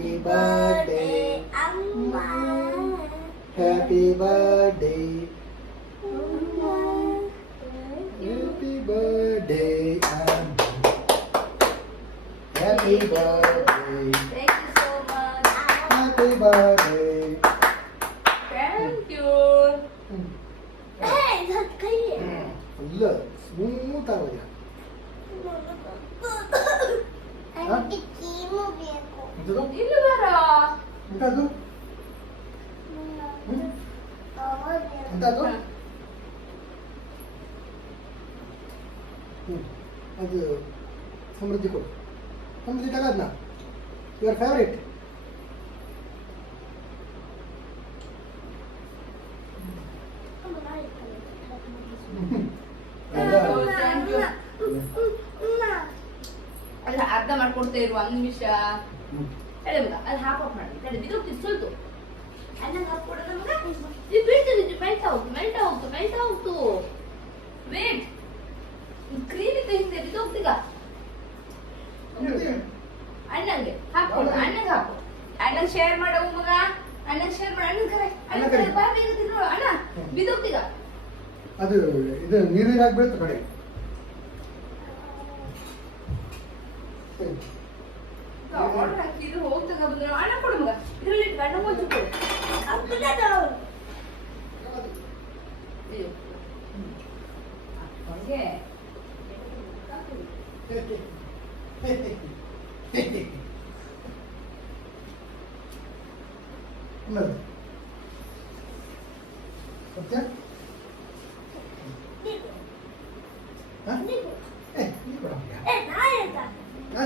Happy birthday, Amma. Happy birthday. Amma. Happy birthday, Amma. Happy birthday. Thank you so much. Happy birthday. Thank you. Hey, that's good. Look, smooth hmm. out. ಇಲ್ಲಿ ಬಾರೋ. ಎಂತದು? ಎಂತದು ಅದು ಸಮೃದ್ಧಿ ಕೊಡು. ಸಮೃದ್ಧಿ ತಗದ್ನ your favourite ಅರ್ಧ ಮಾಡ್ಕೊಡ್ತಾ ಇರುವ ಒಂದು ನಿಮಿಷ. ಹೇಳಿ ಮಗ ಅದು ಹಾಪ್ ಆಫ್ ಮಾಡಿ. ತಡೆ ಬಿದ್ದೋಗ್ತಿತ್ತು ಸ್ವಲ್ಪ ಅನ್ನ ಹಾಕ್ಕೊಡೋದು ಮಗ ಇದು ಬೀಳ್ತದೆ ಇದು ಮೆಲ್ಟ್ ಹೋಗ್ತು ಮೆಲ್ಟ್ ಹೋಗ್ತು ಮೆಲ್ಟ್ ಹೋಗ್ತು ವೇಟ್ ಕ್ರೀಮ್ ಇತ್ತು ಹಿಂದೆ ಬಿದ್ದೋಗ್ತೀಗ ಅಣ್ಣಂಗೆ ಹಾಕ್ಕೊಡು ಅಣ್ಣಂಗೆ ಹಾಕು ಅಣ್ಣಂಗೆ ಶೇರ್ ಮಾಡವು ಮಗ. ಅಣ್ಣಂಗೆ ಶೇರ್ ಮಾಡು ಅಣ್ಣನ ಕರೆ. ಅಣ್ಣ ಅಣ್ಣ ಕರೆ. ಬಾ ಬೇಗ ತಿನ್ನು ಅಣ್ಣ. ಬಿದ್ದೋಗ್ತೀಗ ಅದು ಇದು ನೀರಿನ ಬೀಳುತ್ತೆ ಕಡೆ. ಆರ್ಡರ್ ಹಾಕಿದ್ರು ಹೋಗ್ತಾಗ ಬಂದ್ರೆ ಅಣ್ಣ ಕೊಡು ಮಗ ಇದರಲ್ಲಿ ಗಂಡ ಮುಚ್ಚು ಕೊಡು ಅಯ್ಯೋ ಹಂಗೆ ಇನ್ನೊಂದು. ಸತ್ಯ ಹಾ? ಏ, ನೀ ಕೊಡು ಅವ್ನಿಗೆ. ಹಾ? ಏ, ಏ, ಏ, ಏ,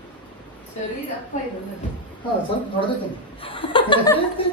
शरीर अप्पा आहे हा सांग थोडं देतो